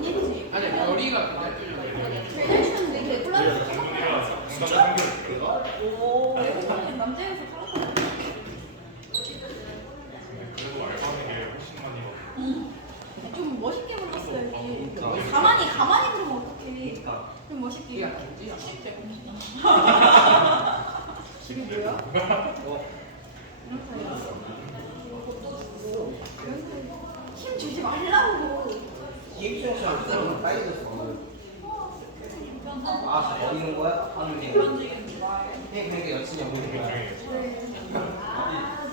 아니 머리가 그날 뚫려. 제일 추는데 걔 콜라를 정답을 숨겨줄게요. 오 외국인 남자에서 살았거든. 그래도 알바하는 게 훨씬 많이 더. 좀 멋있게 불렀어야지. 가만히 부르면 어떡해. 좀 멋있게. 이게 아니지? 이게 뭐야? 힘 주지 말라고. EX는 빨리 됐어. 아, 버리는 거야? 아니, 그러니까 여친이 없는 거야.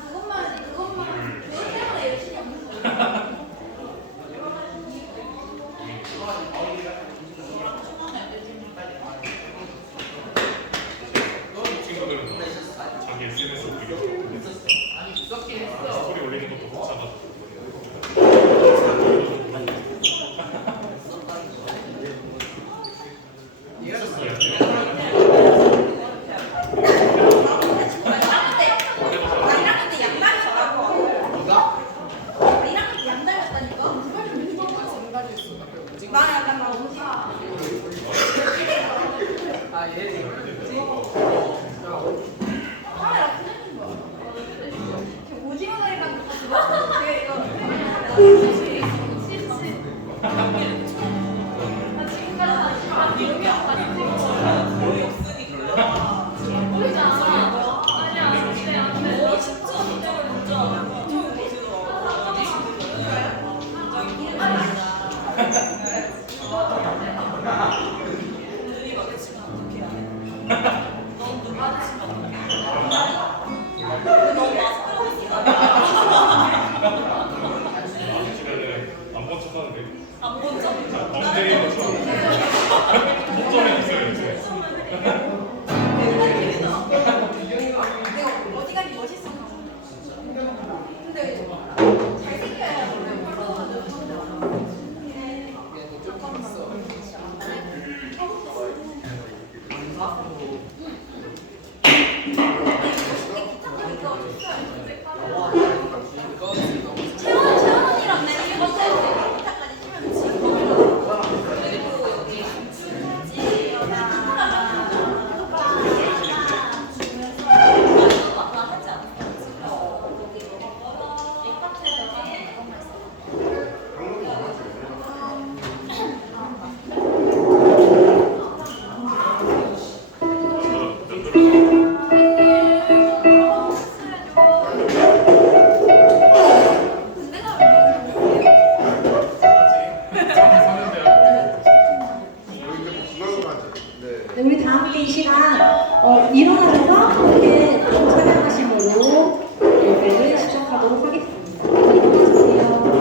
그것만 내 때문에 열심히 없는 거야. 이 친구들은 자기 SNS 올리고 아니 있었긴 했어. 스토리 올리는 것도 못 찾아서. 안본 척하는데. 안본 척? 언제 척? 동점에 있어요 요새. 내가 어디가니 멋있어. 근데 잘생겨야 채원 언니랑 내 이거 기타까지 치면 지금 그리고 여기 네, 우리 다 함께 이 시간 일어나셔서 이렇게 찬양하신 걸로 예배를 시작하도록 하겠습니다. 일어나주세요.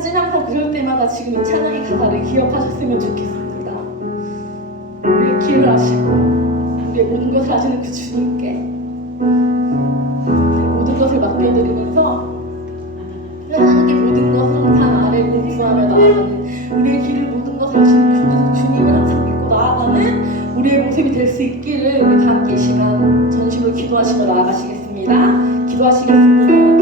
하지만 항상 그럴 때마다 지금 이 찬양의 가사를 기억하셨으면 좋겠습니다. 우리의 길을 아시고 우리의 모든 것을 아시는 그 주님께 모든 것을 맡겨드리면서 하나님께 모든 것을 항상 아뢰고 구하며 나아가는 우리의 길을 모든 것을 아시는 그 주님을 항상 믿고 나아가는 우리의 모습이 될 수 있기를 우리 다 함께 이 시간 전심으로 기도하시며 나아가시겠습니다. 기도하시겠습니다.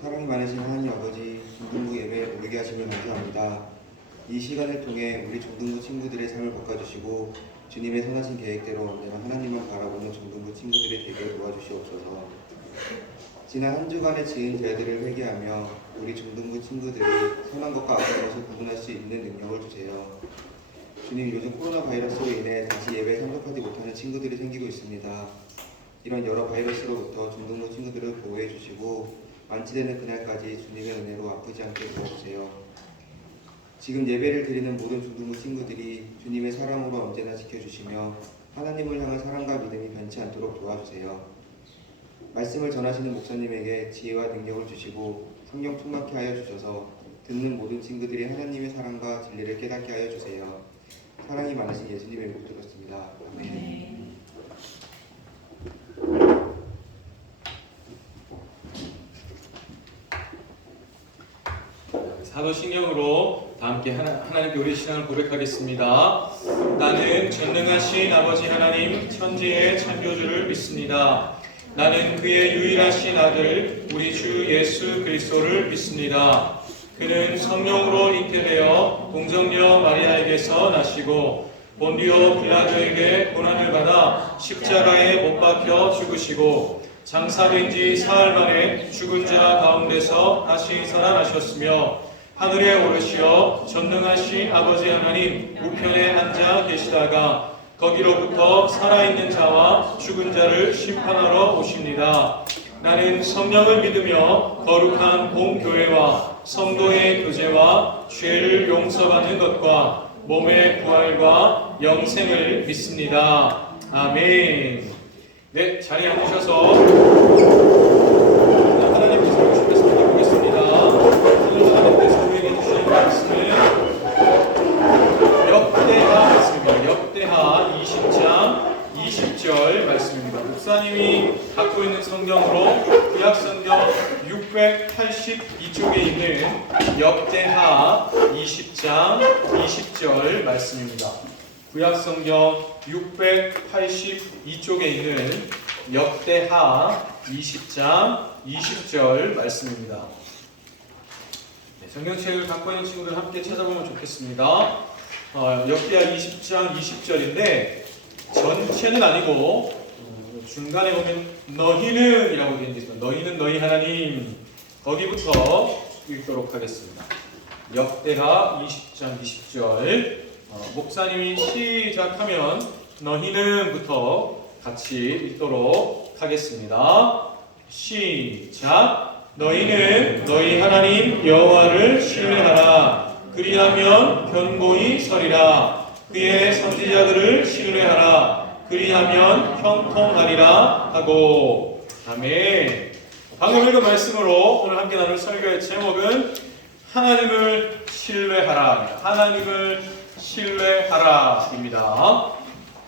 사랑이 많으신 하나님 아버지, 중등부 예배에 오르게 하심을 감사합니다. 이 시간을 통해 우리 중등부 친구들의 삶을 바꿔주시고 주님의 선하신 계획대로 언제나 하나님만 바라보는 중등부 친구들이 되게 도와주시옵소서. 지난 한 주간의 지은 죄들을 회개하며 우리 중등부 친구들이 선한 것과 악한 것을 구분할 수 있는 능력을 주세요. 주님, 요즘 코로나 바이러스로 인해 다시 예배에 참석하지 못하는 친구들이 생기고 있습니다. 이런 여러 바이러스로부터 중등부 친구들을 보호해 주시고 완치되는 그날까지 주님의 은혜로 아프지 않게 도와주세요. 지금 예배를 드리는 모든 중등부 친구들이 주님의 사랑으로 언제나 지켜주시며 하나님을 향한 사랑과 믿음이 변치 않도록 도와주세요. 말씀을 전하시는 목사님에게 지혜와 능력을 주시고 성령 충만케 하여 주셔서 듣는 모든 친구들이 하나님의 사랑과 진리를 깨닫게 하여 주세요. 사랑이 많으신 예수님의 목 들었습니다. 아멘. 사도신경으로 다 함께 하나님께 우리 신앙을 고백하겠습니다. 나는 전능하신 아버지 하나님 천지의 창조주를 믿습니다. 나는 그의 유일하신 아들 우리 주 예수 그리스도를 믿습니다. 그는 성령으로 잉태되어 동정녀 마리아에게서 나시고 본디오 빌라도에게 고난을 받아 십자가에 못 박혀 죽으시고 장사된 지 사흘 만에 죽은 자 가운데서 다시 살아나셨으며 하늘에 오르시어 전능하신 아버지 하나님 우편에 앉아 계시다가 거기로부터 살아있는 자와 죽은 자를 심판하러 오십니다. 나는 성령을 믿으며 거룩한 공교회와 성도의 교제와 죄를 용서받는 것과 몸의 부활과 영생을 믿습니다. 아멘. 네, 자리에 앉으셔서 하나님께서 하고 싶은 말씀 드리겠습니다. 오늘 하나님께서 우리에게 주신 말씀은 역대하 말씀입니다. 역대하 20장 20절 말씀입니다. 목사님이 갖고 있는 성경으로 구약성경 682쪽에 있는 역대하 20장 20절 말씀입니다. 구약성경 682쪽에 있는 역대하 20장 20절 말씀입니다. 네, 성경책을 갖고 있는 친구들 함께 찾아보면 좋겠습니다. 역대하 20장 20절인데 전체는 아니고 중간에 보면 너희는 이라고 되어 있습니다. 너희는 너희 하나님 거기부터 읽도록 하겠습니다. 역대하 20장 20절 목사님이 시작하면 너희는부터 같이 읽도록 하겠습니다. 시작. 너희는 너희 하나님 여호와를 신뢰하라. 그리하면 견고히 서리라. 그의 선지자들을 신뢰하라. 그리하면 형통하리라 하고. 아멘. 방금 읽은 말씀으로 오늘 함께 나눌 설교의 제목은 하나님을 신뢰하라. 하나님을 신뢰하라입니다.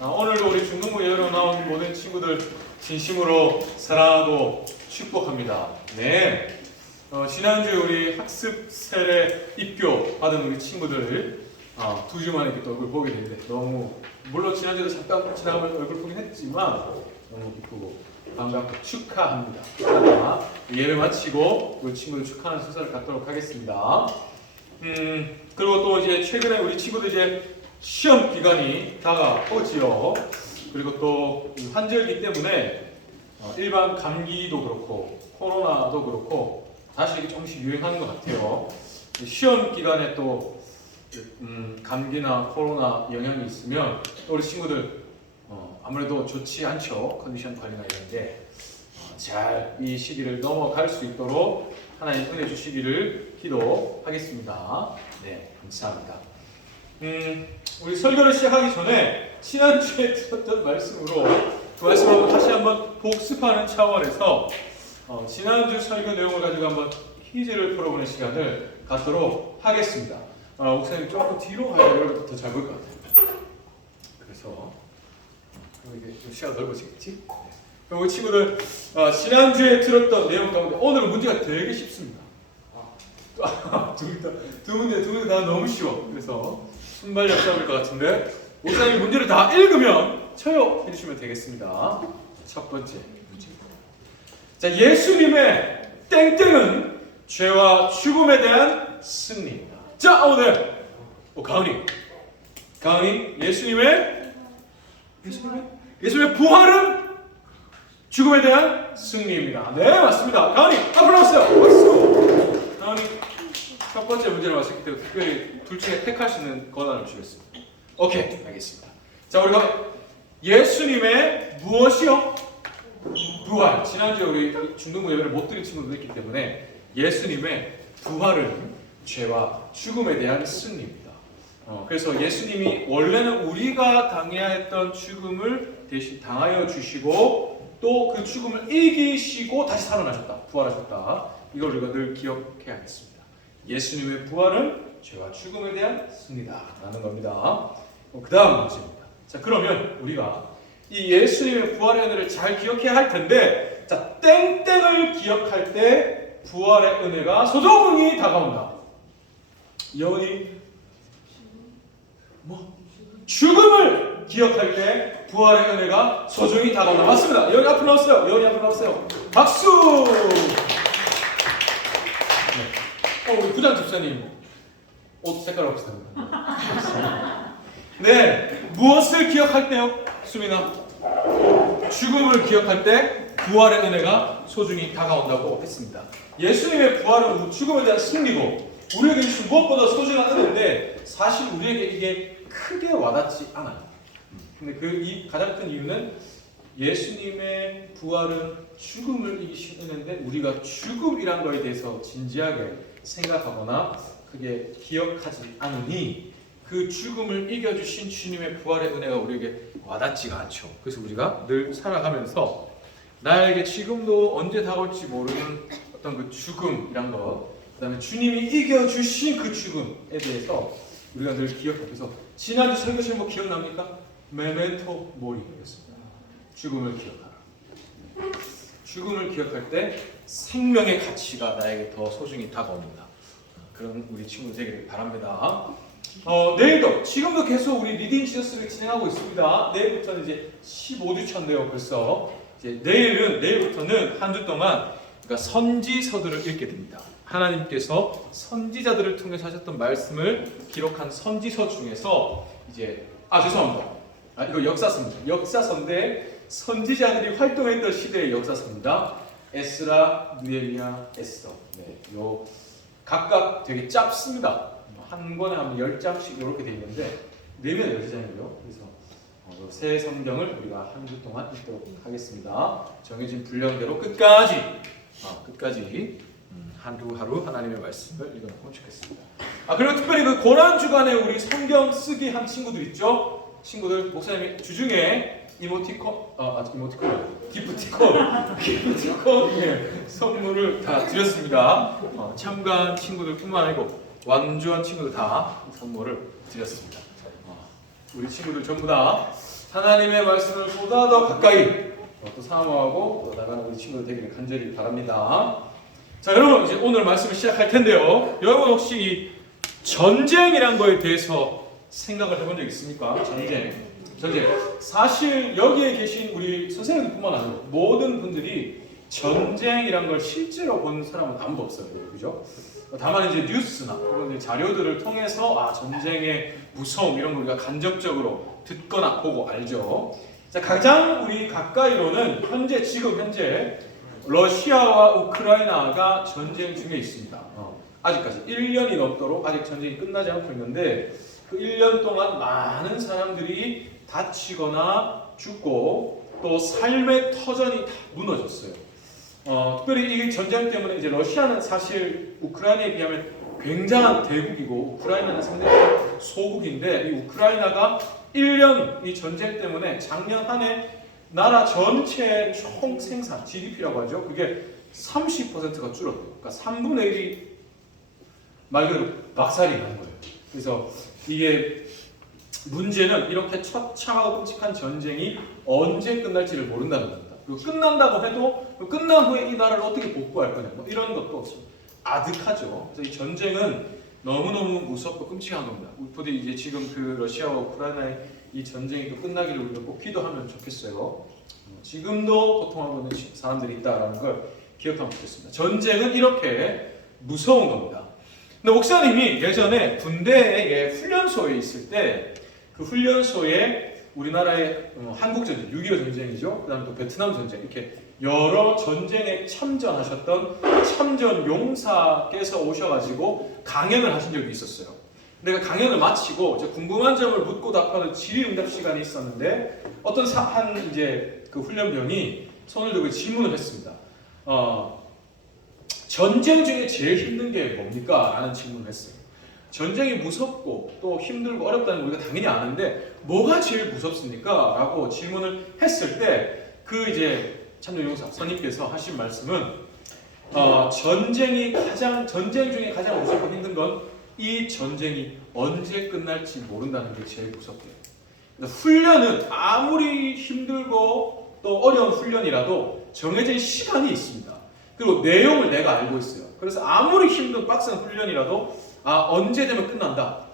오늘도 우리 중등부 예배로 나온 모든 친구들 진심으로 사랑하고 축복합니다. 네. 지난주에 우리 학습 세례 입교 받은 우리 친구들 2주 만에 이렇게 또 얼굴 보게 되는데 너무 물론 지난주에도 잠깐 지나가면 얼굴 보긴 했지만 너무 기쁘고 반갑고 축하합니다. 예배 마치고 우리 친구들 축하하는 순서를 갖도록 하겠습니다. 그리고 또 이제 최근에 우리 친구들 이제 시험 기간이 다가오지요. 그리고 또 환절기 때문에 일반 감기도 그렇고 코로나도 그렇고 다시 조금씩 유행하는 것 같아요. 시험 기간에 또 감기나 코로나 영향이 있으면 또 우리 친구들 아무래도 좋지 않죠. 컨디션 관리나 이런데 잘 이 시기를 넘어갈 수 있도록 하나님 은혜 주시기를 기도하겠습니다. 네, 감사합니다. 우리 설교를 시작하기 전에 지난주에 들었던 말씀으로 그 말씀을 다시 한번 복습하는 차원에서 지난주 설교 내용을 가지고 한번 퀴즈를 풀어보는 시간을 갖도록 하겠습니다. 목사님 조금 뒤로 가야 여기가 더 잘 보일 것 같아요. 그래서 이게 좀 시야가 넓어지겠지? 그럼 우리 친구들 지난주에 들었던 내용 가운데 오늘 문제가 되게 쉽습니다. 두 문제 다 너무 쉬워. 그래서 순발력 싸움일 것 같은데 목사님이 문제를 다 읽으면 쳐요 해주시면 되겠습니다. 첫 번째 문제. 자, 예수님의 땡땡은 죄와 죽음에 대한 승리입니다. 자, 오늘 가은이 예수님의 부활은 죽음에 대한 승리입니다. 네, 맞습니다. 가은이 앞으로 나오세요. 박수. 가은이 첫 번째 문제를 맞췄기 때문에 특별히 둘 중에 택할 수 있는 권한을 주겠습니다. 오케이, 알겠습니다. 자, 우리가 예수님의 무엇이요? 부활. 지난주에 우리 중등부 예배를 못 드린 친구도 있기 때문에 예수님의 부활은 죄와 죽음에 대한 승리입니다. 그래서 예수님이 원래는 우리가 당해야 했던 죽음을 대신 당하여 주시고 또 그 죽음을 이기시고 다시 살아나셨다. 부활하셨다. 이걸 우리가 늘 기억해야겠습니다. 예수님의 부활은 죄와 죽음에 대한 승리다 라는 겁니다. 그 다음 문제입니다. 자, 그러면 우리가 이 예수님의 부활의 은혜를 잘 기억해야 할 텐데, 자, 땡땡을 기억할 때 부활의 은혜가 소중히 다가온다. 여운이 죽음을 기억할 때 부활의 은혜가 소중히 다가온다. 맞습니다. 여운이 앞으로 나왔어요. 여운이 앞으로 나왔어요. 박수. 네. 우리 부장 집사님 옷 색깔 비슷합니다. 네, 무엇을 기억할 때요? 수민아, 죽음을 기억할 때 부활의 은혜가 소중히 다가온다고 했습니다. 예수님의 부활은 죽음에 대한 승리고 우리에게 주신 무엇보다 소중한 은혜인데 사실 우리에게 이게 크게 와닿지 않아요. 근데 이 가장 큰 이유는 예수님의 부활은 죽음을 이기신 은혜인데 우리가 죽음이란 거에 대해서 진지하게 생각하거나 크게 기억하지 않으니 그 죽음을 이겨주신 주님의 부활의 은혜가 우리에게 와닿지가 않죠. 그래서 우리가 늘 살아가면서 나에게 지금도 언제 다가올지 모르는 어떤 그 죽음이란 거, 그 다음에 주님이 이겨주신 그 죽음에 대해서 우리가 늘 기억하고, 그래서 지난주 설교 제목 기억납니까? 메멘토 모리였습니다. 죽음을 기억하라. 죽음을 기억할 때 생명의 가치가 나에게 더 소중히 다가옵니다. 그런 우리 친구 되기를 바랍니다. 내일도 지금도 계속 우리 리딩 지저스를 진행하고 있습니다. 내일부터는 이제 15주차인데요. 벌써 이제 내일부터는 한 주 동안 그러니까 선지서들을 읽게 됩니다. 하나님께서 선지자들을 통해서 하셨던 말씀을 기록한 선지서 중에서 이제 죄송합니다. 이거 역사서입니다. 역사서인데 선지자들이 활동했던 시대의 역사서입니다. 에스라, 느헤미야, 에스더. 네, 요 각각 되게 짧습니다. 한 권에 한 10장씩 이렇게 되어 있는데 4면 10장이고요. 그래서 새 성경을 우리가 한 주 동안 읽도록 하겠습니다. 정해진 분량대로 끝까지 하루하루 하나님의 말씀을 읽어놓고 좋겠습니다. 그리고 특별히 그 고난 주간에 우리 성경 쓰기 한 친구들 있죠? 친구들 목사님이 주중에 기프티콘 선물을 다 드렸습니다. 참가한 친구들뿐만 아니고 완주한 친구들 다 선물을 드렸습니다. 우리 친구들 전부 다 하나님의 말씀을 보다 더 가까이 또 사모하고 또 나가는 우리 친구들 되기를 간절히 바랍니다. 자, 여러분 이제 오늘 말씀을 시작할 텐데요. 여러분 혹시 이 전쟁이란 거에 대해서 생각을 해본 적 있습니까? 전쟁. 사실 여기에 계신 우리 선생님뿐만 아니고 모든 분들이 전쟁이란 걸 실제로 본 사람은 아무도 없어요. 그죠? 다만 이제 뉴스나 혹은 자료들을 통해서 전쟁의 무서움 이런 걸 우리가 간접적으로 듣거나 보고 알죠. 자, 가장 우리 가까이로는 지금 현재 러시아와 우크라이나가 전쟁 중에 있습니다. 아직까지 1년이 넘도록 아직 전쟁이 끝나지 않고 있는데 그 1년 동안 많은 사람들이 다치거나 죽고 또 삶의 터전이 다 무너졌어요. 특별히 이 전쟁 때문에 이제 러시아는 사실 우크라이나에 비하면 굉장한 대국이고 우크라이나는 상당히 소국인데 이 우크라이나가 1년 이 전쟁 때문에 작년 한 해 나라 전체 총 생산 GDP라고 하죠. 그게 30%가 줄었대요. 그러니까 3분의 1이 말 그대로 박살이 난 거예요. 그래서 이게 문제는 이렇게 처참하고 끔찍한 전쟁이 언제 끝날지를 모른다는 겁니다. 그리고 끝난다고 해도 끝난 후에 이 나라를 어떻게 복구할 거냐 뭐 이런 것도 없어요. 아득하죠. 그래서 이 전쟁은 너무너무 무섭고 끔찍한 겁니다. 부디 이제 지금 그 러시아와 우크라이나의 이 전쟁이 또 끝나기를 우리가 꼭 기도하면 좋겠어요. 지금도 고통하고 있는 사람들이 있다라는 걸 기억하면 좋겠습니다. 전쟁은 이렇게 무서운 겁니다. 근데 목사님이 예전에 군대의 훈련소에 있을 때 그 훈련소에 우리나라의 한국전쟁, 6.25 전쟁이죠. 그 다음에 또 베트남 전쟁 이렇게 여러 전쟁에 참전하셨던 참전 용사께서 오셔가지고 강연을 하신 적이 있었어요. 내가 강연을 마치고 이제 궁금한 점을 묻고 답하는 질의응답 시간이 있었는데 어떤 이제 그 훈련병이 손을 들고 질문을 했습니다. 전쟁 중에 제일 힘든 게 뭡니까? 라는 질문을 했어요. 전쟁이 무섭고 또 힘들고 어렵다는 걸 우리가 당연히 아는데 뭐가 제일 무섭습니까? 라고 질문을 했을 때 그 이제 참전용사 선임께서 하신 말씀은 전쟁 중에 가장 무섭고 힘든 건 이 전쟁이 언제 끝날지 모른다는 게 제일 무섭대요. 훈련은 아무리 힘들고 또 어려운 훈련이라도 정해진 시간이 있습니다. 그리고 내용을 내가 알고 있어요. 그래서 아무리 힘든 빡센 훈련이라도 언제 되면 끝난다.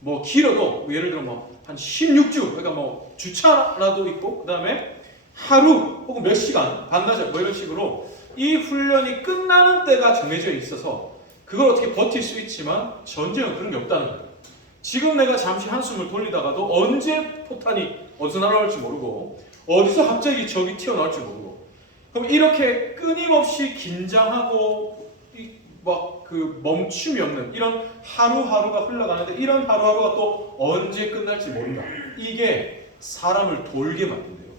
뭐 길어도 예를 들어 한 16주 그러니까 뭐 주차라도 있고 그 다음에 하루 혹은 몇 시간 반나절 뭐 이런 식으로 이 훈련이 끝나는 때가 정해져 있어서 그걸 어떻게 버틸 수 있지만 전쟁은 그런 게 없다는 거예요. 지금 내가 잠시 한숨을 돌리다가도 언제 포탄이 어디서 날아올지 모르고 어디서 갑자기 적이 튀어나올지 모르고 그럼 이렇게 끊임없이 긴장하고 막 그 멈춤이 없는 이런 하루하루가 흘러가는데 이런 하루하루가 또 언제 끝날지 모른다. 이게 사람을 돌게 만든대요.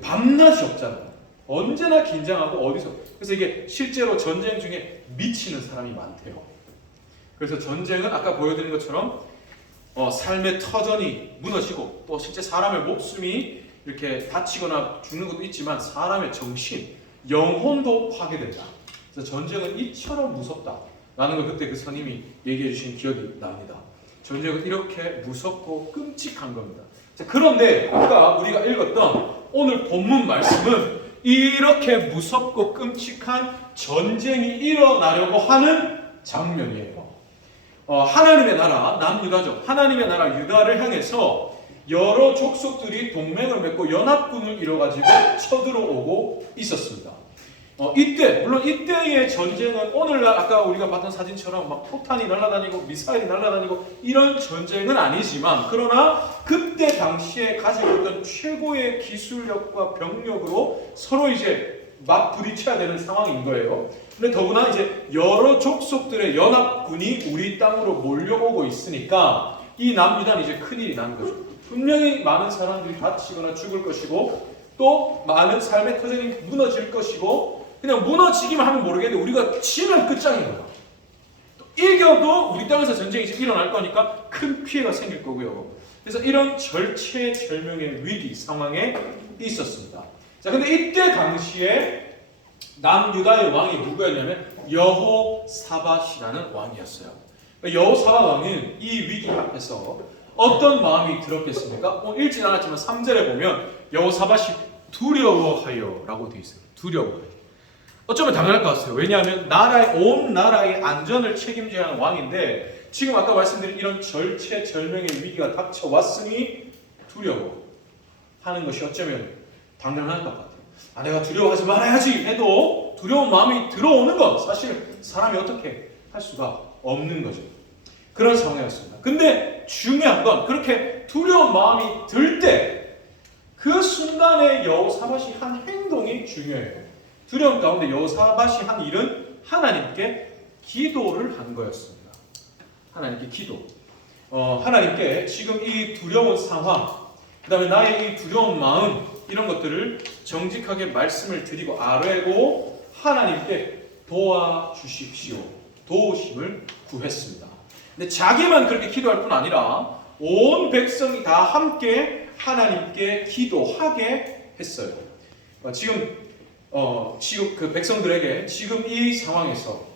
밤낮이 없잖아요. 언제나 긴장하고 어디서 그래서 이게 실제로 전쟁 중에 미치는 사람이 많대요. 그래서 전쟁은 아까 보여드린 것처럼 삶의 터전이 무너지고 또 실제 사람의 목숨이 이렇게 다치거나 죽는 것도 있지만 사람의 정신, 영혼도 파괴된다. 그래서 전쟁은 이처럼 무섭다라는 걸 그때 그 선임이 얘기해 주신 기억이 납니다. 전쟁은 이렇게 무섭고 끔찍한 겁니다. 자, 그런데 아까 우리가 읽었던 오늘 본문 말씀은 이렇게 무섭고 끔찍한 전쟁이 일어나려고 하는 장면이에요. 하나님의 나라, 남유다죠. 하나님의 나라 유다를 향해서 여러 족속들이 동맹을 맺고 연합군을 이뤄가지고 쳐들어오고 있었습니다. 물론 이때의 전쟁은 오늘날 아까 우리가 봤던 사진처럼 막 포탄이 날아다니고 미사일이 날아다니고 이런 전쟁은 아니지만 그러나 그때 당시에 가지고 있던 최고의 기술력과 병력으로 서로 이제 막 부딪혀야 되는 상황인 거예요. 근데 더구나 이제 여러 족속들의 연합군이 우리 땅으로 몰려오고 있으니까 이 남유다는 이제 큰일이 난 거죠. 분명히 많은 사람들이 다치거나 죽을 것이고 또 많은 삶의 터전이 무너질 것이고 그냥 무너지기만 하면 모르겠는데 우리가 지면 끝장인 거야. 또 이겨도 우리 땅에서 전쟁이 일어날 거니까 큰 피해가 생길 거고요. 그래서 이런 절체절명의 위기 상황에 있었습니다. 자, 근데 이때 당시에 남유다의 왕이 누구였냐면 여호사밧이라는 왕이었어요. 여호사밧 왕은 이 위기 앞에서 어떤 마음이 들었겠습니까? 읽진 않았지만 3절에 보면 여호사밧이 두려워하여 라고 되어 있어요. 두려워해요. 어쩌면 당연할 것 같아요. 왜냐하면 온 나라의 안전을 책임져야 하는 왕인데 지금 아까 말씀드린 이런 절체절명의 위기가 닥쳐왔으니 두려워하는 것이 어쩌면 당연할 것 같아요. 내가 두려워하지 말아야지 해도 두려운 마음이 들어오는 건 사실 사람이 어떻게 할 수가 없는 거죠. 그런 상황이었습니다. 근데 중요한 건 그렇게 두려운 마음이 들 때 그 순간에 여호사밧이 한 행동이 중요해요. 두려움 가운데 여호사밧이 한 일은 하나님께 기도를 한 거였습니다. 하나님께 기도. 하나님께 지금 이 두려운 상황, 그 다음에 나의 이 두려운 마음, 이런 것들을 정직하게 말씀을 드리고 아뢰고 하나님께 도와주십시오. 도우심을 구했습니다. 근데 자기만 그렇게 기도할 뿐 아니라 온 백성이 다 함께 하나님께 기도하게 했어요. 지금 그 백성들에게 지금 이 상황에서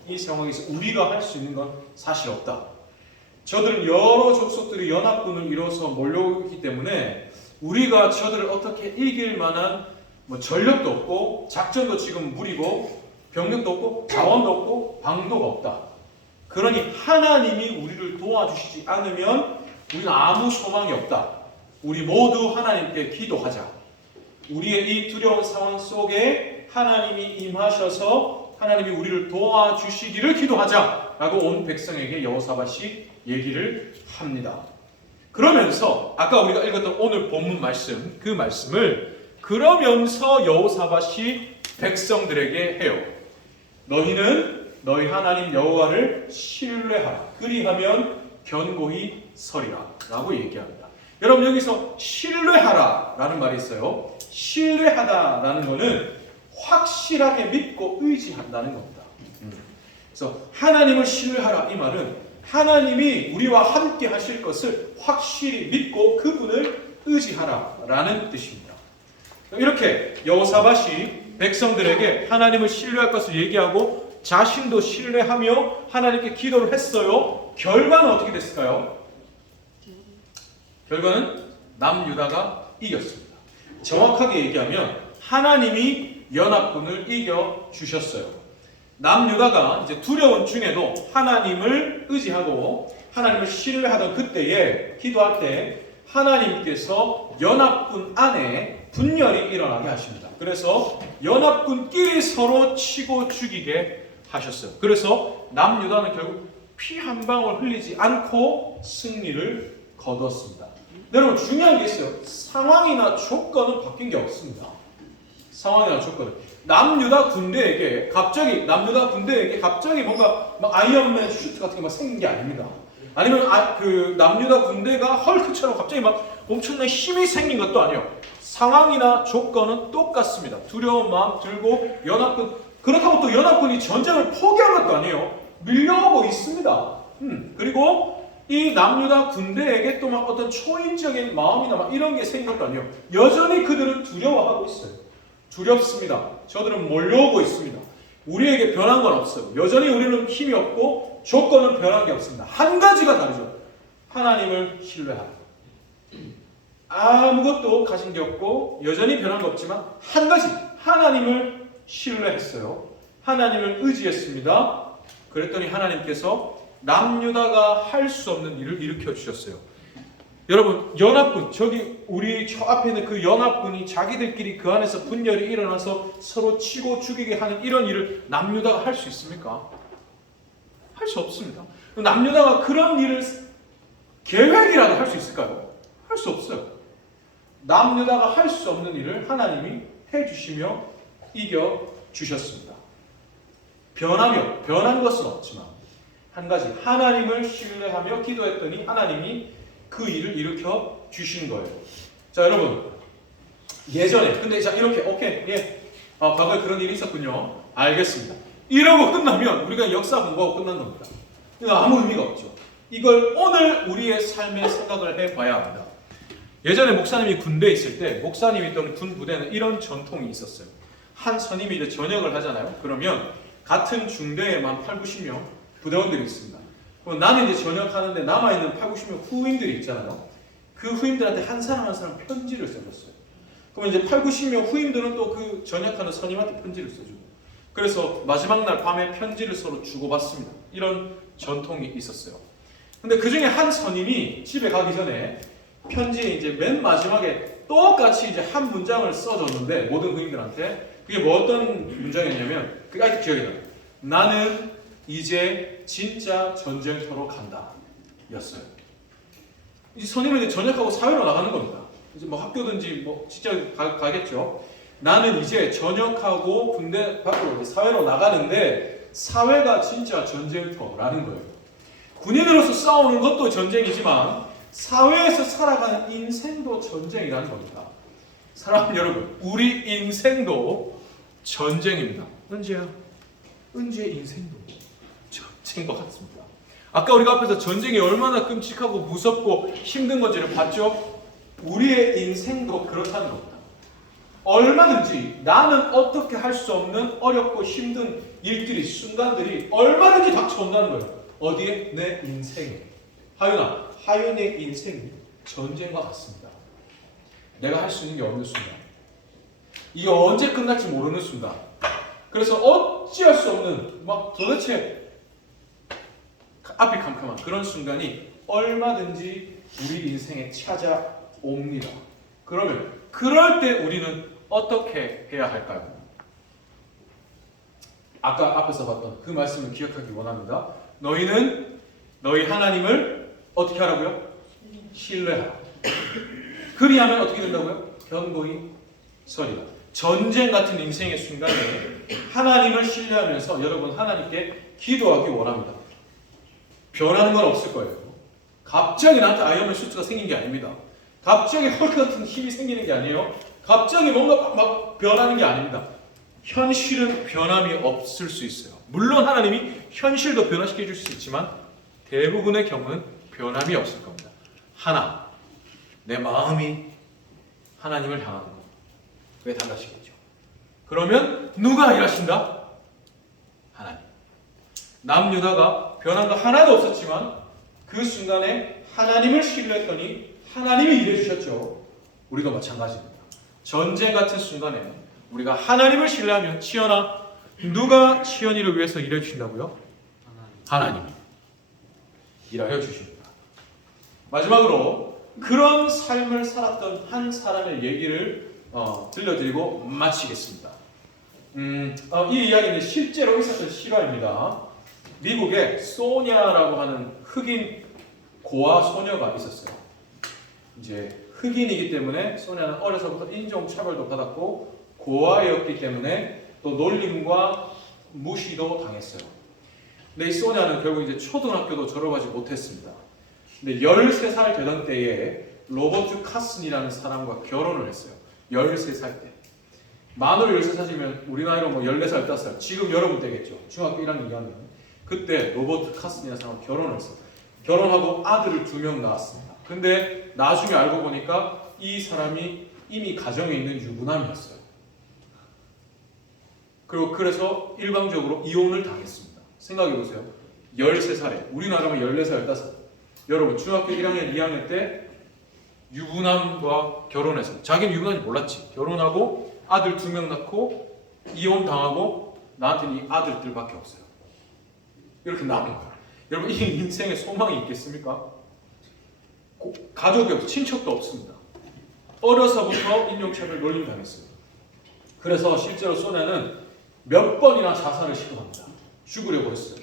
우리가 할 수 있는 건 사실 없다. 저들은 여러 족속들이 연합군을 이뤄서 몰려오기 때문에 우리가 저들을 어떻게 이길 만한 전력도 없고 작전도 지금 무리고 병력도 없고 자원도 없고 방도가 없다. 그러니 하나님이 우리를 도와주시지 않으면 우리는 아무 소망이 없다. 우리 모두 하나님께 기도하자. 우리의 이 두려운 상황 속에 하나님이 임하셔서 하나님이 우리를 도와주시기를 기도하자 라고 온 백성에게 여호사밧이 얘기를 합니다. 그러면서 아까 우리가 읽었던 오늘 본문 말씀, 그 말씀을 그러면서 여호사밧이 백성들에게 해요. 너희는 너희 하나님 여호와를 신뢰하라. 그리하면 견고히 서리라 라고 얘기합니다. 여러분 여기서 신뢰하라 라는 말이 있어요. 신뢰하다라는 것은 확실하게 믿고 의지한다는 겁니다. 그래서 하나님을 신뢰하라 이 말은 하나님이 우리와 함께 하실 것을 확실히 믿고 그분을 의지하라 라는 뜻입니다. 이렇게 여호사밧이 백성들에게 하나님을 신뢰할 것을 얘기하고 자신도 신뢰하며 하나님께 기도를 했어요. 결과는 어떻게 됐을까요? 결과는 남유다가 이겼습니다. 정확하게 얘기하면 하나님이 연합군을 이겨 주셨어요. 남유다가 이제 두려운 중에도 하나님을 의지하고 하나님을 신뢰하던 그때에 기도할 때 하나님께서 연합군 안에 분열이 일어나게 하십니다. 그래서 연합군끼리 서로 치고 죽이게 하셨어요. 그래서 남유다는 결국 피 한 방울 흘리지 않고 승리를 거뒀습니다. 여러분 중요한 게 있어요. 상황이나 조건은 바뀐 게 없습니다. 상황이나 조건은 남유다 군대에게 갑자기 뭔가 막 아이언맨 슈트 같은 게 막 생긴 게 아닙니다. 아니면 그 남유다 군대가 헐크처럼 갑자기 막 엄청난 힘이 생긴 것도 아니에요. 상황이나 조건은 똑같습니다. 두려운 마음 들고 연합군, 그렇다고 또 연합군이 전쟁을 포기한 것도 아니에요. 밀려오고 있습니다. 그리고 이 남유다 군대에게 또 막 어떤 초인적인 마음이나 막 이런 게 생긴 것도 아니에요. 여전히 그들은 두려워하고 있어요. 두렵습니다. 저들은 몰려오고 있습니다. 우리에게 변한 건 없어요. 여전히 우리는 힘이 없고 조건은 변한 게 없습니다. 한 가지가 다르죠. 하나님을 신뢰하라. 아무것도 가진 게 없고 여전히 변한 거 없지만 한 가지, 하나님을 신뢰했어요. 하나님을 의지했습니다. 그랬더니 하나님께서 남유다가 할 수 없는 일을 일으켜 주셨어요. 여러분 연합군, 저기 우리 저 앞에 있는 그 연합군이 자기들끼리 그 안에서 분열이 일어나서 서로 치고 죽이게 하는 이런 일을 남유다가 할 수 있습니까? 할 수 없습니다. 남유다가 그런 일을 계획이라도 할 수 있을까요? 할 수 없어요. 남유다가 할 수 없는 일을 하나님이 해주시며 이겨주셨습니다. 변한 것은 없지만 한 가지, 하나님을 신뢰하며 기도했더니 하나님이 그 일을 일으켜 주신 거예요. 자 여러분 예전에 근데 자 이렇게 오케이 과거에 그런 일이 있었군요. 알겠습니다. 이러고 끝나면 우리가 역사 공부하고 끝난 겁니다. 아무 의미가 없죠. 이걸 오늘 우리의 삶에 생각을 해봐야 합니다. 예전에 목사님이 군대에 있을 때 목사님이 있던 군 부대는 이런 전통이 있었어요. 한 선임이 이제 전역을 하잖아요. 그러면 같은 중대에만 8, 90명 부대원들이 있습니다. 그럼 나는 이제 전역하는데 남아있는 8, 90명 후임들이 있잖아요. 그 후임들한테 한 사람 한 사람 편지를 써줬어요. 그럼 이제 8, 90명 후임들은 또 그 전역하는 선임한테 편지를 써주고, 그래서 마지막 날 밤에 편지를 서로 주고받습니다. 이런 전통이 있었어요. 근데 그 중에 한 선임이 집에 가기 전에 편지에 이제 맨 마지막에 똑같이 이제 한 문장을 써줬는데 모든 후임들한테 그게 뭐 어떤 문장이었냐면 그게 아직 기억이 나요. 나는 이제 진짜 전쟁터로 간다 였어요. 이 선임은 이제 전역하고 사회로 나가는 겁니다. 이제 뭐 학교든지 뭐 직장 가겠죠. 나는 이제 전역하고 군대 밖으로 이제 사회로 나가는데 사회가 진짜 전쟁터라는 거예요. 군인으로서 싸우는 것도 전쟁이지만 사회에서 살아가는 인생도 전쟁이라는 겁니다. 사랑하는 여러분, 우리 인생도 전쟁입니다. 은지야, 은지의 인생도 전쟁인 것 같습니다. 아까 우리가 앞에서 전쟁이 얼마나 끔찍하고 무섭고 힘든 건지를 봤죠? 우리의 인생도 그렇다는 겁니다. 얼마든지 나는 어떻게 할 수 없는 어렵고 힘든 일들이, 순간들이 얼마든지 닥쳐온다는 거예요. 어디에? 내 인생에. 하윤아, 하윤의 인생이 전쟁과 같습니다. 내가 할 수 있는 게 없는 순간. 이게 언제 끝날지 모르는 순간. 그래서 어찌할 수 없는 막 도대체 앞이 캄캄한 그런 순간이 얼마든지 우리 인생에 찾아옵니다. 그러면 그럴 때 우리는 어떻게 해야 할까요? 아까 앞에서 봤던 그 말씀을 기억하기 원합니다. 너희는 너희 하나님을 어떻게 하라고요? 신뢰하라. 그리하면 어떻게 된다고요? 견고히 서리라. 전쟁 같은 인생의 순간에 하나님을 신뢰하면서 여러분 하나님께 기도하기 원합니다. 변하는 건 없을 거예요. 갑자기 나한테 아이언맨 슈트가 생긴 게 아닙니다. 갑자기 헐크 같은 힘이 생기는 게 아니에요. 갑자기 뭔가 막 변하는 게 아닙니다. 현실은 변함이 없을 수 있어요. 물론 하나님이 현실도 변화시켜 줄 수 있지만 대부분의 경우는 변함이 없을 겁니다. 하나, 내 마음이 하나님을 향하는 것. 그게 달라지겠죠. 그러면 누가 일하신다? 하나님. 남유다가 변한 거 하나도 없었지만 그 순간에 하나님을 신뢰했더니 하나님이 일해주셨죠. 우리도 마찬가지입니다. 전쟁 같은 순간에 우리가 하나님을 신뢰하면 치연아, 누가 치연이를 위해서 일해주신다고요? 하나님이 일하여 주십니다. 마지막으로 그런 삶을 살았던 한 사람의 얘기를 들려드리고 마치겠습니다. 이 이야기는 실제로 있었던 실화입니다. 미국에 소냐라고 하는 흑인 고아 소녀가 있었어요. 이제 흑인이기 때문에 소냐는 어려서부터 인종차별도 받았고 고아였기 때문에 또 놀림과 무시도 당했어요. 근데 이 소냐는 결국 이제 초등학교도 졸업하지 못했습니다. 근데 13살 되던 때에 로버트 카슨이라는 사람과 결혼을 했어요. 13살 때. 만으로 13살이면 우리 나이로 뭐 14살, 15살. 지금 여러분 때겠죠. 중학교 1학년, 2학년. 그때 로버트 카슨이라는 사람과 결혼을 했어요. 결혼하고 아들을 2명 낳았습니다. 근데 나중에 알고 보니까 이 사람이 이미 가정에 있는 유부남이었어요. 그리고 그래서 일방적으로 이혼을 당했습니다. 생각해보세요. 13살에, 우리나라면 14살, 15살. 여러분 중학교 1학년, 2학년 때 유부남과 결혼해서, 자기는 유부남인지 몰랐지. 결혼하고 아들 2명 낳고 이혼 당하고 나한테는 이 아들들밖에 없어요. 이렇게 남은 거예요. 여러분 이 인생에 소망이 있겠습니까? 가족이 없고 친척도 없습니다. 어려서부터 인종차별 놀림 당했어요. 그래서 실제로 소냐는 몇 번이나 자살을 시도합니다. 죽으려고 했어요.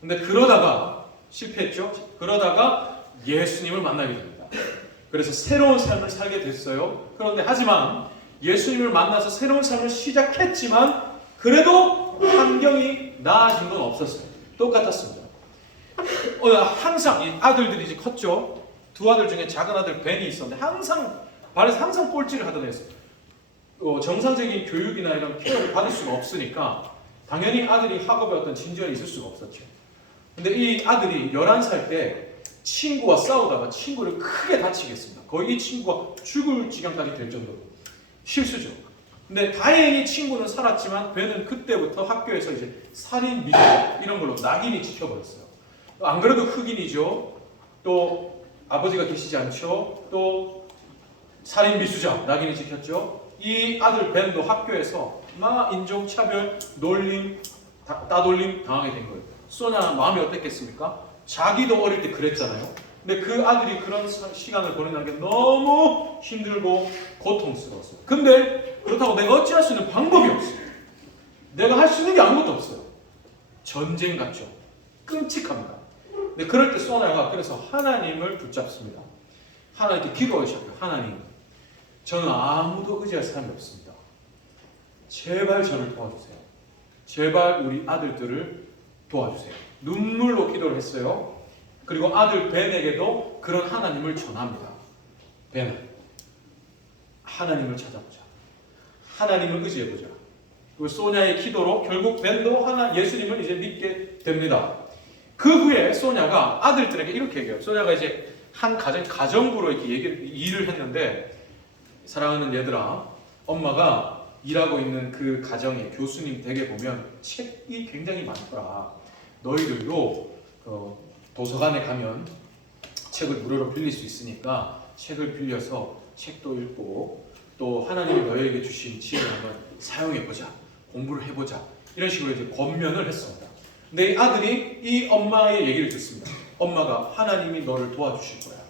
근데 그러다가 실패했죠. 그러다가 예수님을 만나게 됩니다. 그래서 새로운 삶을 살게 됐어요. 그런데 하지만 예수님을 만나서 새로운 삶을 시작했지만 그래도 환경이 나아진 건 없었어요. 똑같았습니다. 항상 이 아들들이 이제 컸죠. 2 아들 중에 작은 아들 벤이 있었는데 항상 발에서 항상 꼴찌를 하던 애였어요. 정상적인 교육이나 이런 케어를 받을 수가 없으니까 당연히 아들이 학업에 어떤 진전이 있을 수가 없었죠. 근데 이 아들이 11살 때 친구와 싸우다가 친구를 크게 다치게 했습니다. 거의 이 친구가 죽을 지경까지 될 정도로. 실수죠. 근데 다행히 친구는 살았지만 벤은 그때부터 학교에서 이제 살인, 미수 이런 걸로 낙인이 찍혀버렸어요. 안 그래도 흑인이죠. 또 아버지가 계시지 않죠. 또 살인 미수자 낙인이 찍혔죠. 이 아들 벤도 학교에서 막 인종차별, 놀림, 따돌림 당하게 된 거예요. 소냐 마음이 어땠겠습니까? 자기도 어릴 때 그랬잖아요. 근데 그 아들이 그런 시간을 보내는 게 너무 힘들고 고통스러웠어요. 근데 그렇다고 내가 어찌할 수 있는 방법이 없어요. 내가 할 수 있는 게 아무것도 없어요. 전쟁 같죠. 끔찍합니다. 근데 그럴 때 소냐가 그래서 하나님을 붙잡습니다. 하나님께 기도하셨어요. 하나님, 저는 아무도 의지할 사람이 없습니다. 제발 저를 도와주세요. 제발 우리 아들들을 도와주세요. 눈물로 기도를 했어요. 그리고 아들 벤에게도 그런 하나님을 전합니다. 벤, 하나님을 찾아보자. 하나님을 의지해보자. 그리고 소냐의 기도로 결국 벤도 예수님을 이제 믿게 됩니다. 그 후에 소냐가 아들들에게 이렇게 얘기해요. 소냐가 이제 한 가정부로 이렇게 일을 했는데, 사랑하는 얘들아, 엄마가 일하고 있는 그 가정의 교수님 댁에 보면 책이 굉장히 많더라. 너희들도 도서관에 가면 책을 무료로 빌릴 수 있으니까 책을 빌려서 책도 읽고 또 하나님이 너희에게 주신 지혜를 한번 사용해보자, 공부를 해보자, 이런 식으로 이제 권면을 했습니다. 근데 이 아들이 이 엄마의 얘기를 듣습니다. 엄마가 하나님이 너를 도와주실 거야.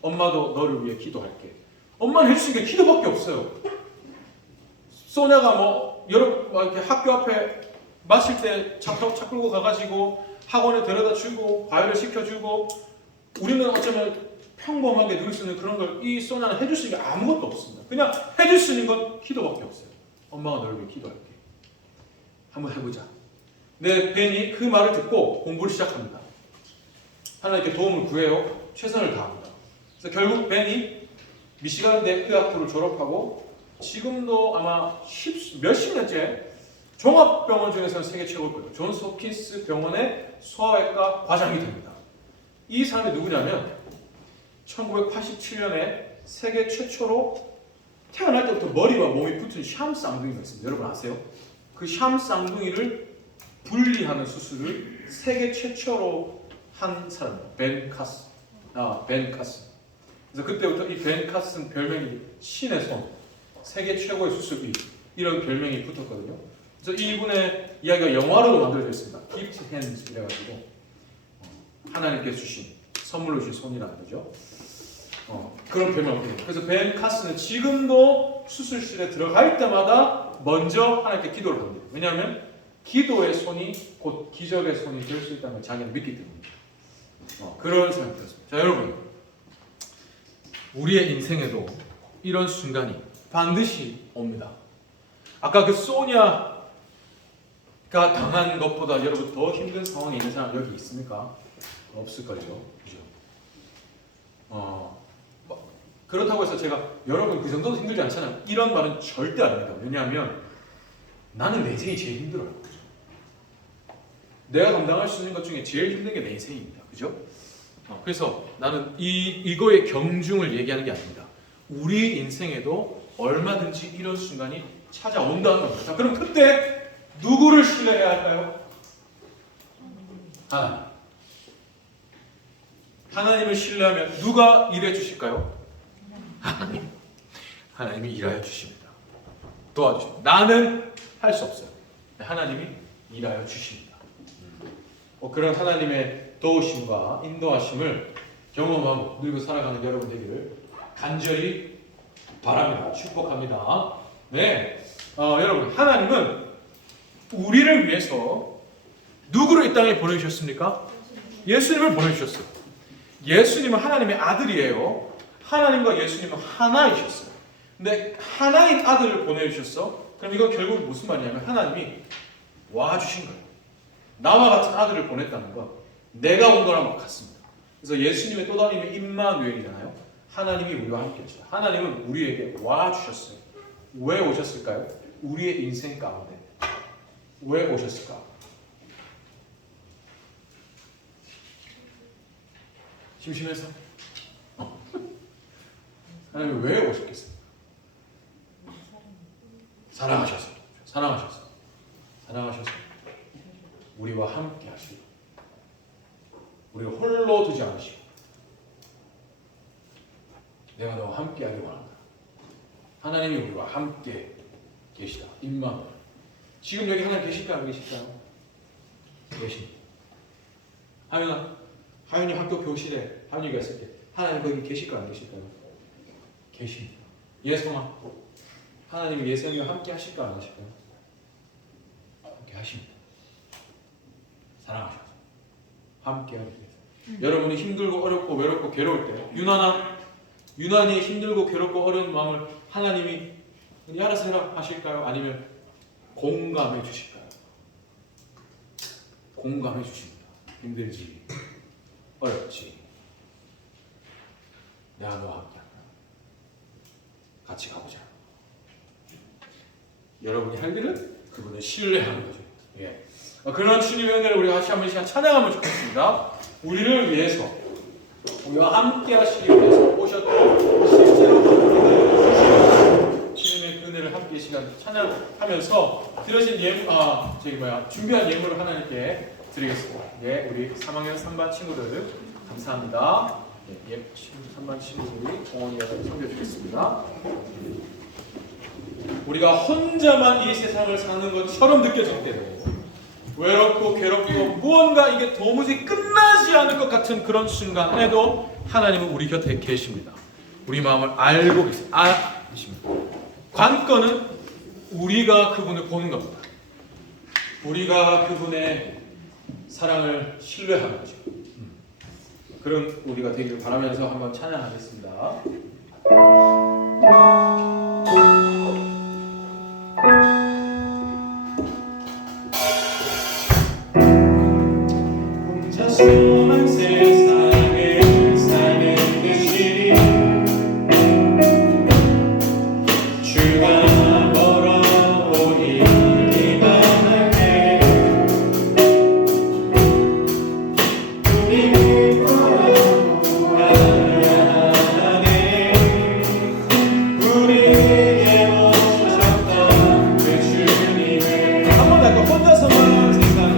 엄마도 너를 위해 기도할게. 엄마는 해주신 게 기도밖에 없어요. 소냐가 이렇게 학교 앞에 마실 때 차 끌고 가가지고 학원에 데려다 주고 과외를 시켜주고, 우리는 어쩌면 평범하게 누릴 수 있는 그런 걸 이 소냐는 해줄 수 있는 게 아무것도 없습니다. 그냥 해줄 수 있는 건 기도밖에 없어요. 엄마가 너를 위해 기도할게. 한번 해보자. 근데 벤이 그 말을 듣고 공부를 시작합니다. 하나님께 도움을 구해요. 최선을 다합니다. 그래서 결국 벤이 미시간대 의학부를 졸업하고 지금도 아마 몇십 년째 종합병원 중에서는 세계 최고일 거예요. 존스 홉킨스 병원의 소아외과 과장이 됩니다. 이 사람이 누구냐면 1987년에 세계 최초로 태어날 때부터 머리와 몸이 붙은 샴 쌍둥이가 있습니다. 여러분 아세요? 그 샴 쌍둥이를 분리하는 수술을 세계 최초로 한 사람이에요. 벤 카슨. 그래서 그때부터 이 벤 카슨 별명이 신의 손, 세계 최고의 수술비, 이런 별명이 붙었거든요. 그래서 이분의 이야기가 영화로도 만들어져 있습니다. Gift Hands 이래가지고 하나님께서 주신, 선물로 주신 손이라는 거죠. 그런 별명을 받습니다. 그래서 벤 카슨은 지금도 수술실에 들어갈 때마다 먼저 하나님께 기도를 합니다. 왜냐하면 기도의 손이 곧 기적의 손이 될 수 있다는 걸 자기는 믿기 때문입니다. 그런 사람이 되었습니다. 자, 여러분, 우리의 인생에도 이런 순간이 반드시 옵니다. 아까 그 소냐가 당한 것보다 여러분 더 힘든 상황에 있는 사람 여기 있습니까? 없을걸요. 그죠? 그렇다고 해서 제가 여러분 그 정도도 힘들지 않잖아요. 이런 말은 절대 아닙니다. 왜냐하면 나는 내 인생이 제일 힘들어요. 그죠? 내가 감당할 수 있는 것 중에 제일 힘든 게 내 인생입니다. 그죠? 그래서 나는 이거의 경중을 얘기하는 게 아닙니다. 우리 인생에도 얼마든지 이런 순간이 찾아온다는 겁니다. 자, 그럼 그때 누구를 신뢰해야 할까요? 하나님. 하나님을 신뢰하면 누가 일해 주실까요? 하나님. 하나님이 일하여 주십니다. 도와주십니다. 나는 할 수 없어요. 하나님이 일하여 주십니다. 그런 하나님의 도우심과 인도하심을 경험하고 늙어 살아가는 여러분 되기를 간절히 바랍니다. 축복합니다. 네, 여러분, 하나님은 우리를 위해서 누구를 이 땅에 보내주셨습니까? 예수님을 보내주셨어요. 예수님은 하나님의 아들이에요. 하나님과 예수님은 하나이셨어요. 근데 하나인 아들을 보내주셨어? 그럼 이거 결국 무슨 말이냐면 하나님이 와주신 거예요. 나와 같은 아들을 보냈다는 건 내가 온 거랑 같습니다. 그래서 예수님의 또 다른 이름이 임마누엘이잖아요. 하나님이 우리와 함께 하시다. 하나님은 우리에게 와주셨어요. 왜 오셨을까요? 우리의 인생 가운데. 왜 오셨을까? 심심해서? 하나님이 왜 오셨겠어요? 사랑하셔서. 우리와 함께 하시고, 우리를 홀로 두지 않으시고, 내가 너와 함께 하기 원한다. 하나님이 우리와 함께 계시다. 임마누엘. 지금 여기 하나님 계실까요? 안 계실까요? 계십니다. 하윤이 학교 교실에 하윤이가 있을 때 하나님 거기 계실까요? 안 계실까요? 계십니다. 예성아, 하나님이 예성이와 함께 하실까요? 안 하실까요? 함께 하십니다. 사랑하셔서 함께 하기 위해서. 여러분이 힘들고 어렵고 외롭고 괴로울 때, 유나나 유난히 힘들고 괴롭고 어려운 마음을 하나님이 알아서 해라 하실까요? 아니면 공감해 주실까요? 공감해 주십니다. 힘들지, 어렵지, 내가 너와 함께 한다. 같이 가보자. 여러분이 할 일은 그분을 신뢰하는 거죠. 예. 그런 주님의 은혜를 우리가 다시 한번 시간 찬양하면 좋겠습니다. 우리를 위해서, 우리와 함께 하시기 위해서 오셨고 실제로 주님의 은혜를 함께 시간 찬양하면서 드려진 준비한 예물을 하나님께 드리겠습니다. 네, 우리 3학년 3반 친구들 감사합니다. 네, 3반 친구들이 공헌이가 섬겨주겠습니다. 우리가 혼자만 이 세상을 사는 것처럼 느껴질 때도 외롭고 괴롭고 무언가 이게 도무지 끝나지 않을 것 같은 그런 순간에도 하나님은 우리 곁에 계십니다. 우리 마음을 알고 계십니다. 관건은 우리가 그분을 보는 겁니다. 우리가 그분의 사랑을 신뢰하는 거죠. 그런 우리가 되기를 바라면서 한번 찬양하겠습니다. 혼자서만 세상을 사는 듯이 주가 멀어오기만 할때 우리 구하야 하네. 우리에게 오셨던 그 주님을 한번 더 혼자서만 세상을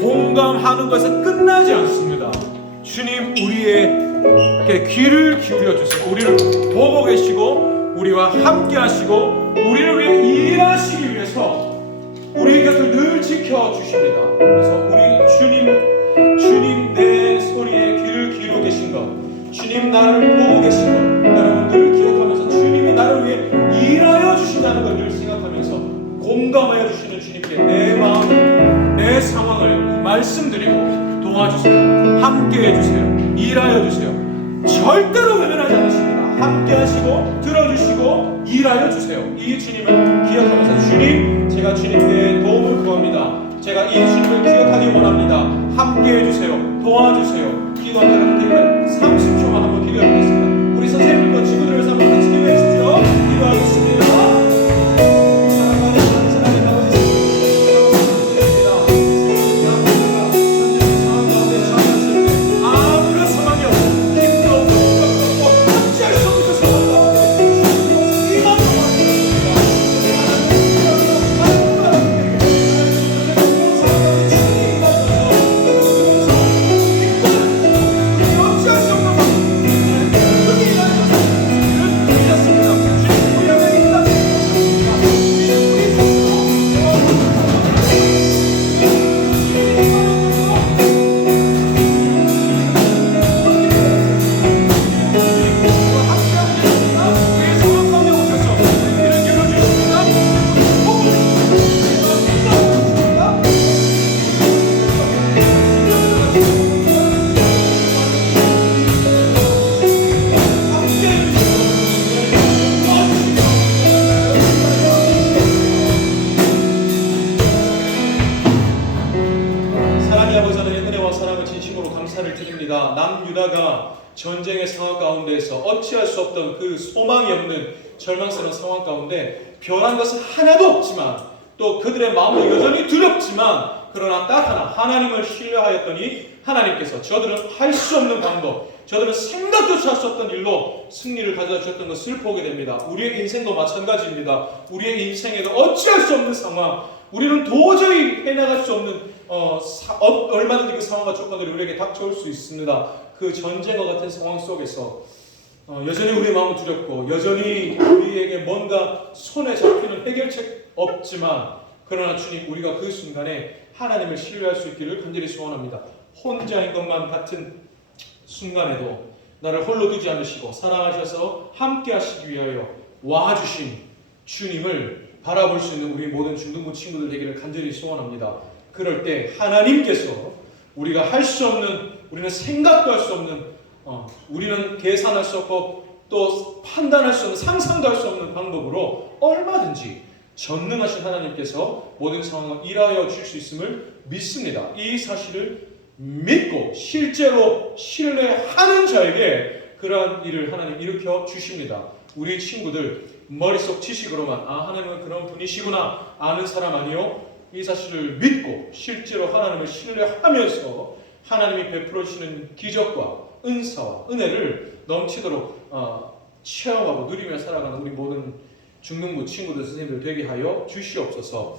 공감하는 것은 끝나지 않습니다. 주님 우리에게 귀를 기울여 주세요. 우리를 보고 계시고 우리와 함께 하시고 우리를 위해 일하시기 위해서 우리 곁을 늘 지켜주십니다. 그래서 우리 주님 내 소리에 귀를 기울여 계신 것, 주님 나를 보고 계신 것 여러분 늘 기억하면서 주님이 나를 위해 일하여 주신다는 걸 늘 생각하면서 공감하여 주시는 주님께 내 마음, 내 상황을 말씀드리고 도와주세요. 함께 해주세요. 일하여 주세요. 절대로 외면하지 않으십니다. 함께 하시고 들어주시고 일하여 주세요. 이 주님을 기억하면서 주님, 제가 주님께 도움을 구합니다. 제가 이 주님을 기억하기 원합니다. 함께 해주세요. 도와주세요. 기도한 여러분들 30초만 한번 기도해보겠습니다. 우리 선생님과 친구들 위해서 한번 같이 기도해 주십시오. 기도하겠습니다. 남유다가 전쟁의 상황 가운데에서 어찌할 수 없던 그 소망이 없는 절망스러운 상황 가운데 변한 것은 하나도 없지만 또 그들의 마음도 여전히 두렵지만 그러나 딱 하나님을 신뢰하였더니 하나님께서 저들은 할 수 없는 방법, 저들은 생각조차 할 수 없던 일로 승리를 가져다 주셨던 것을 보게 됩니다. 우리의 인생도 마찬가지입니다. 우리의 인생에도 어찌할 수 없는 상황, 우리는 도저히 해나갈 수 없는 얼마든지 그 상황과 조건들이 우리에게 닥쳐올 수 있습니다. 그 전쟁과 같은 상황 속에서 여전히 우리의 마음은 두렵고 여전히 우리에게 뭔가 손에 잡히는 해결책 없지만 그러나 주님, 우리가 그 순간에 하나님을 신뢰할 수 있기를 간절히 소원합니다. 혼자인 것만 같은 순간에도 나를 홀로 두지 않으시고 사랑하셔서 함께 하시기 위하여 와주신 주님을 바라볼 수 있는 우리 모든 중등부 친구들 되기를 간절히 소원합니다. 그럴 때 하나님께서 우리가 할 수 없는, 우리는 생각도 할 수 없는, 우리는 계산할 수 없고 또 판단할 수 없는, 상상도 할 수 없는 방법으로 얼마든지 전능하신 하나님께서 모든 상황을 일하여 주실 수 있음을 믿습니다. 이 사실을 믿고 실제로 신뢰하는 자에게 그러한 일을 하나님 일으켜 주십니다. 우리 친구들 머릿속 지식으로만 하나님은 그런 분이시구나 아는 사람 아니요, 이 사실을 믿고 실제로 하나님을 신뢰하면서 하나님이 베풀어 주시는 기적과 은사와 은혜를 넘치도록 체험하고 누리며 살아가는 우리 모든 중등부 친구들, 선생님들 되게 하여 주시옵소서.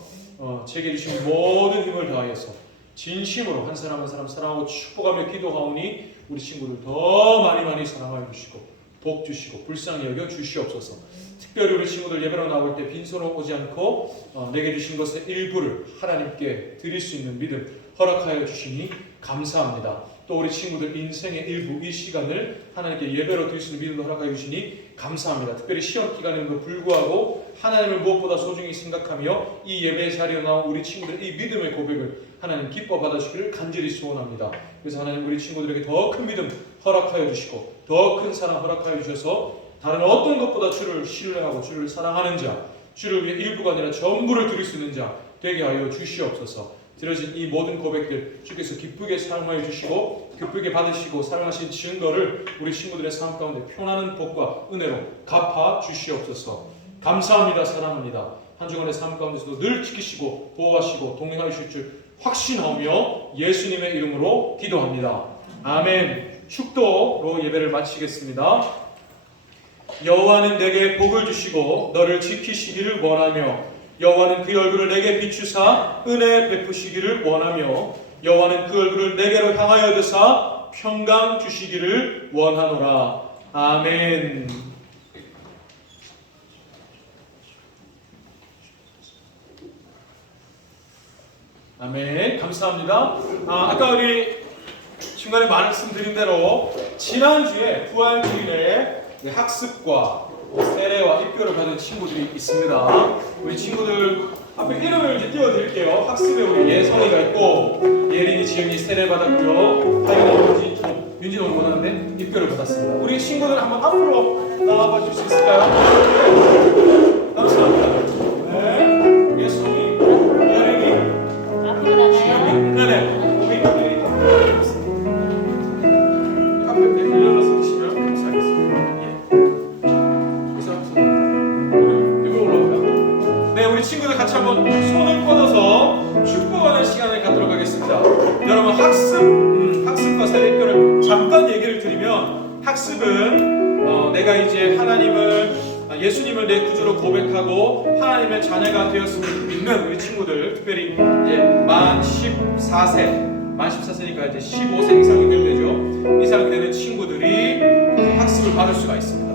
제게 주신 모든 힘을 다하여서 진심으로 한 사람 한 사람 사랑하고 축복하며 기도하오니 우리 친구들 더 많이 사랑하여 주시고 복 주시고 불쌍히 여겨 주시옵소서. 특별히 우리 친구들 예배로 나올 때 빈손으로 오지 않고 내게 주신 것의 일부를 하나님께 드릴 수 있는 믿음 허락하여 주시니 감사합니다. 또 우리 친구들 인생의 일부 이 시간을 하나님께 예배로 드릴 수 있는 믿음도 허락하여 주시니 감사합니다. 특별히 시험 기간에도 불구하고 하나님을 무엇보다 소중히 생각하며 이 예배 자리에 나온 우리 친구들 이 믿음의 고백을 하나님 기뻐 받아주시기를 간절히 소원합니다. 그래서 하나님 우리 친구들에게 더 큰 믿음 허락하여 주시고 더 큰 사랑 허락하여 주셔서 다른 어떤 것보다 주를 신뢰하고 주를 사랑하는 자, 주를 위해 일부가 아니라 전부를 드릴 수 있는 자 되게 하여 주시옵소서. 드려진 이 모든 고백들 주께서 기쁘게 사용하여 주시고 기쁘게 받으시고 사용하신 증거를 우리 친구들의 삶 가운데 표현하는 복과 은혜로 갚아 주시옵소서. 감사합니다. 사랑합니다. 한 주간의 삶 가운데서도 늘 지키시고 보호하시고 동행하여 주실 줄 확신하며 예수님의 이름으로 기도합니다. 아멘. 축도로 예배를 마치겠습니다. 여호와는 내게 복을 주시고 너를 지키시기를 원하며 여호와는 그 얼굴을 내게 비추사 은혜 베푸시기를 원하며 여호와는 그 얼굴을 내게로 향하여 드사 평강 주시기를 원하노라. 아멘. 아멘. 감사합니다. 아까 우리 중간에 말씀드린 대로 지난주에 부활주일에 학습과 세례와 입교를 받은 친구들이 있습니다. 우리 친구들 앞에 이름을 이제 띄워드릴게요. 학습에 우리 예성이가 있고 예린이, 지은이 세례 받았고요. 하윤아, 윤진 오늘 원하는데 입교를 받았습니다. 우리 친구들 한번 앞으로 나와봐 줄 수 있을까요? 네. 감사합니다. 네. 예성이, 예린이, 앞으로 나가요. 네네. 우리들이 앞에 빌려서 치면 감사하겠습니다. 우리 친구들 같이 한번 손을 뻗어서 축복하는 시간을 갖도록 하겠습니다. 여러분 학습과 세례교를 잠깐 얘기를 드리면 학습은 내가 이제 예수님을 내 구주로 고백하고 하나님의 자녀가 되었음을 믿는 우리 친구들, 특별히 이제 만 14세니까 이제 15세 이상이 되죠. 이상이 되는 친구들이 학습을 받을 수가 있습니다.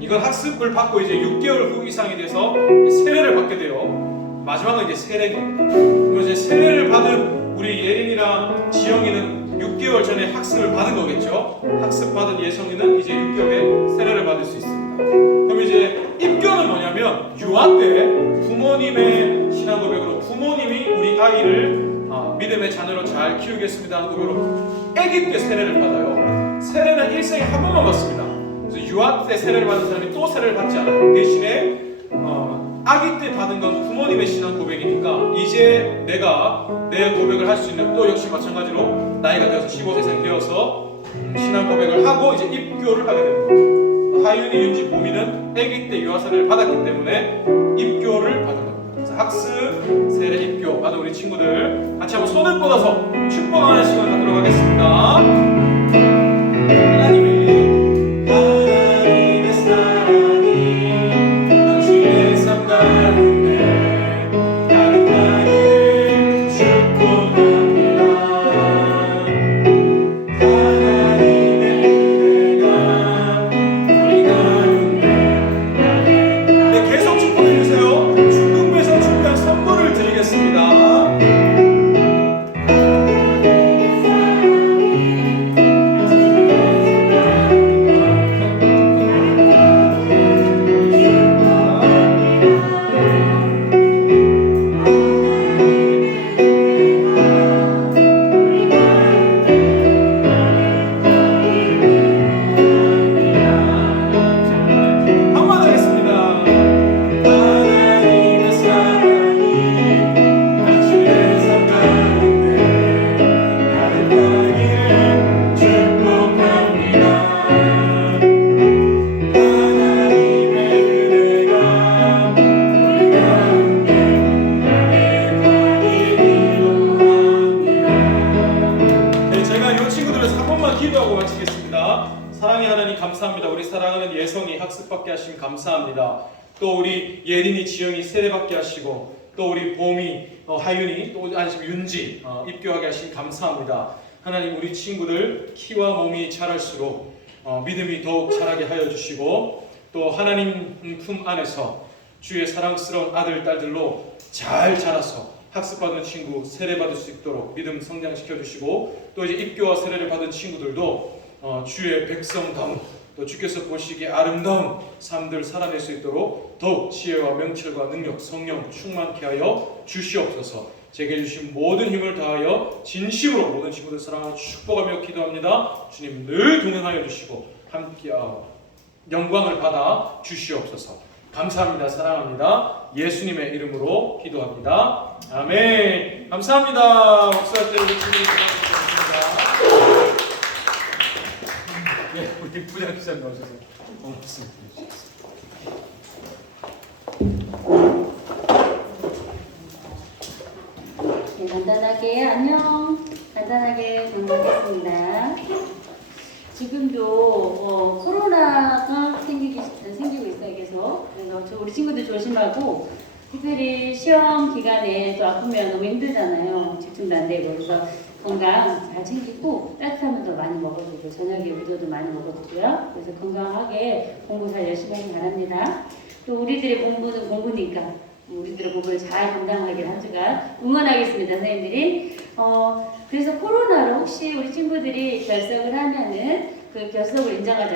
이건 학습을 받고 이제 6개월 후 이상이 돼서 세례를 받게 돼요. 마지막은 이제 세례입니다. 그럼 이제 세례를 받은 우리 예린이랑 지영이는 6개월 전에 학습을 받은 거겠죠. 학습 받은 예성이는 이제 6개월에 세례를 받을 수 있습니다. 그럼 이제 입교는 뭐냐면 유아 때 부모님의 신앙 고백으로 부모님이 우리 아이를 믿음의 자녀로 잘 키우겠습니다 하는 고백으로 아기 때 세례를 받아요. 세례는 일생에 한 번만 받습니다. 그래서 유아 때 세례를 받은 사람이 또 세례를 받지 않아요. 대신에 아기 때 받은 건 부모님의 신앙 고백이니까 이제 내가 내 고백을 할 수 있는 또 역시 마찬가지로 나이가 되어서 15세 이상이 되어서 신앙 고백을 하고 이제 입교를 하게 됩니다. 하윤이, 윤지, 보미는 아기 때 유아 세례를 받았기 때문에 입교를 받은 겁니다. 그래서 학습 세례 입교 받은 우리 친구들 같이 한번 손을 뻗어서 축복하는 시간 갖도록 하겠습니다. 하나님의 사랑이 당신의 삶 가운데 가득하기를 축복합니다. 하나님의 은혜가 우리 가운데 네, 계속 축복해 주세요. 중등부에서 준비한 선물을 드리겠습니다. 한번 하겠습니다. 하나님의 사랑이 당신의 삶 가운데 가득하기를 축복합니다. 하나님의 은혜가 우리 가운데 가득하기를. 네, 제가 이 친구들을 한 번만 기도하고 마치겠습니다. 사랑의 하나님 감사합니다. 우리 사랑하는 예성이 학습받게 하심 감사합니다. 또 우리 예린이, 지영이 세례받게 하시고 또 우리 봄이, 하윤이, 또 지금 윤지 입교하게 하심 감사합니다. 하나님 우리 친구들 키와 몸이 자랄수록 믿음이 더욱 자라게 하여 주시고 또 하나님 품 안에서 주의 사랑스러운 아들, 딸들로 잘 자라서 학습받은 친구 세례받을 수 있도록 믿음 성장시켜 주시고 또 이제 입교와 세례를 받은 친구들도 주의 백성다운 또 주께서 보시기에 아름다운 삶들 살아낼 수 있도록 더욱 지혜와 명철과 능력 성령 충만케 하여 주시옵소서. 제게 주신 모든 힘을 다하여 진심으로 모든 친구들 사랑하고 축복하며 기도합니다. 주님 늘 동행하여 주시고 함께 영광을 받아 주시옵소서. 감사합니다. 사랑합니다. 예수님의 이름으로 기도합니다. 아멘. 감사합니다. 목사님 우리 주님 감사합니다. 네, 우리 부장 기자님 나오셔서 고맙습니다. 네, 간단하게 안녕. 간단하게 공부하겠습니다. 지금도 코로나가 생기고 있어요. 계속. 그래서 우리 친구들 조심하고 특별히 시험 기간에 또 아프면 너무 힘들잖아요. 집중도 안 되고. 그래서 건강 잘 챙기고 따뜻한 물도 많이 먹어주고 저녁에 우도도 많이 먹어주고요. 그래서 건강하게 공부 잘 열심히 하기 바랍니다. 또 우리들의 공부는 공부니까 우리들의 공부를 잘 감당하길 한 주간 응원하겠습니다. 선생님들이. 그래서 코로나로 혹시 우리 친구들이 결석을 하면은 그 결석을 인정하지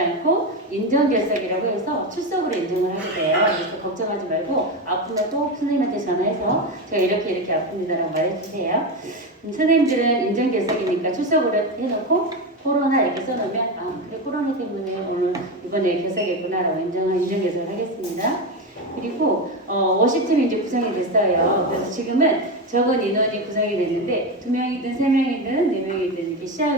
않고 인정결석이라고 해서 출석으로 인정을 하게 돼요. 그래서 걱정하지 말고 아프면 또 선생님한테 전화해서 제가 이렇게 아픕니다라고 말해주세요. 선생님들은 인정결석이니까 출석으로 해놓고 코로나 이렇게 써놓으면 그래 코로나 때문에 오늘 이번에 결석했구나라고 인정결석을 하겠습니다. 그리고 50팀이 이제 구성이 됐어요. 그래서 지금은 적은 인원이 구성이 됐는데 2명이든 3명이든 4명이든 이렇게 시합